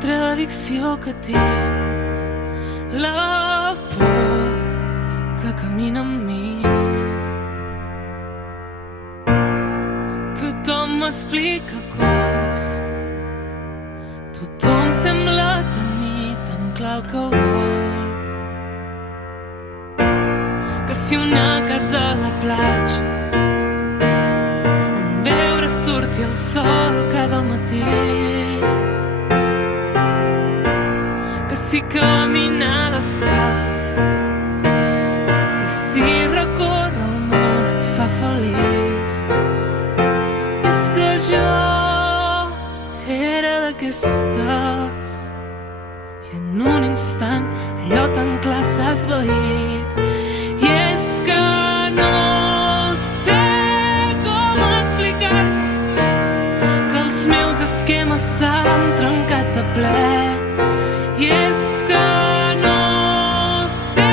contradicció que tinc, la por que camina amb mi. Tothom m'explica coses, tothom sembla tenir tan clar el que vol, que si una casa a la platja on veure sortir el sol cada matí, que si caminar descalç, que si recórrer el món et fa feliç. I és que jo era d'aquestes i en un instant allò tan clar s'ha esvaït. I és que no sé com explicar-te que els meus esquemes s'han trencat de ple. I és que no sé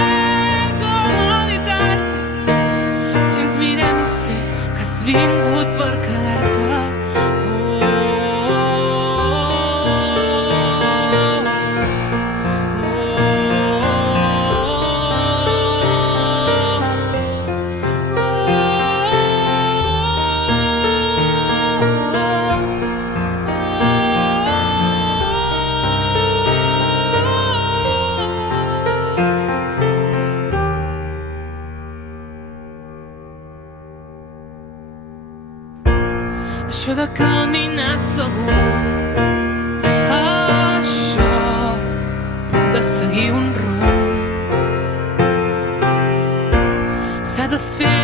com evitar-te si ens mirem i sé que has vingut per quedar-te. Això de caminar segur, això de seguir un rumb, s'ha desfet